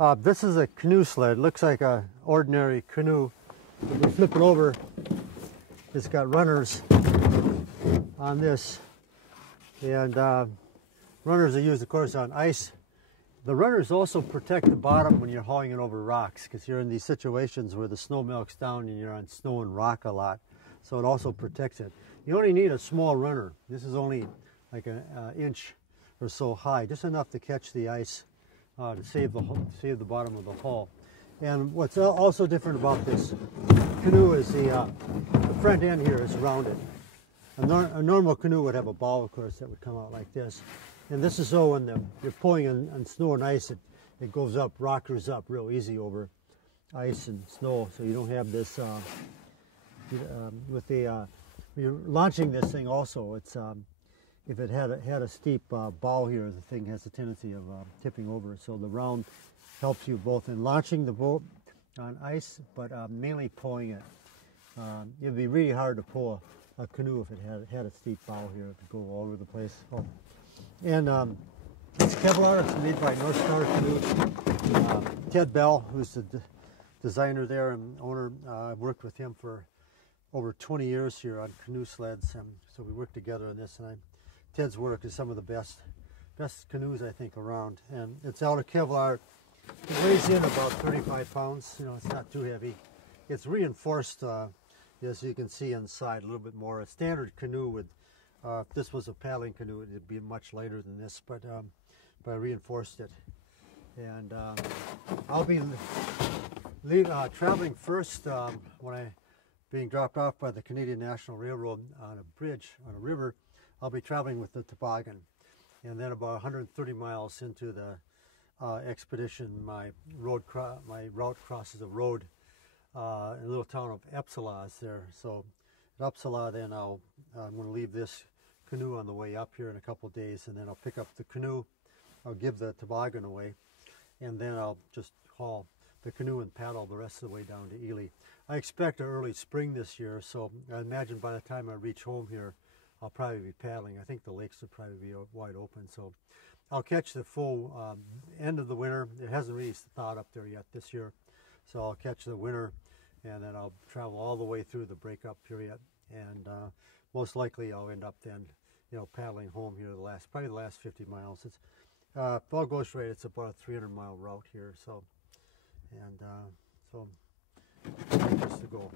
This is a canoe sled. Looks like an ordinary canoe. If you flip it over, it's got runners on this. And runners are used, of course, on ice. The runners also protect the bottom when you're hauling it over rocks, because you're in these situations where the snow melts down and you're on snow and rock a lot. So it also protects it. You only need a small runner. This is only like an inch or so high, just enough to catch the ice to save the bottom of the hull. And what's also different about this canoe is the front end here is rounded. A normal canoe would have a bow, of course, that would come out like this. And this is so when you're pulling on snow and ice, it goes up, rockers up real easy over ice and snow. So you don't have this, when you're launching this thing also, it's, if it had a steep bow here, the thing has a tendency of tipping over. So the round helps you both in launching the boat on ice, but mainly pulling it. It'd be really hard to pull a canoe if it had a steep bow here. It could go all over the place. Oh. And it's Kevlar. It's made by Northwestern. Ted Bell, who's the designer there and owner, I've worked with him for over 20 years here on canoe sleds. So we work together on this, and Ted's work is some of the best canoes I think around. And it's out of Kevlar. It weighs in about 35 pounds. You know, it's not too heavy. It's reinforced, as you can see inside, a little bit more. A standard canoe would, if this was a paddling canoe, it'd be much lighter than this, but I reinforced it. And I'll be traveling first when I'm being dropped off by the Canadian National Railroad on a bridge, on a river. I'll be traveling with the toboggan. And then about 130 miles into the expedition, my route crosses a road in a little town of Uppsala is there. So at Uppsala, then I'm going to leave this canoe on the way up here in a couple of days, and then I'll pick up the canoe. I'll give the toboggan away, and then I'll just haul the canoe and paddle the rest of the way down to Ely. I expect an early spring this year, so I imagine by the time I reach home here, I'll probably be paddling. I think the lakes will probably be wide open, so I'll catch the full end of the winter. It hasn't really thawed up there yet this year, so I'll catch the winter, and then I'll travel all the way through the breakup period, and most likely I'll end up then, paddling home here probably the last 50 miles. It's if all goes right, it's about a 300-mile route here, so just to go.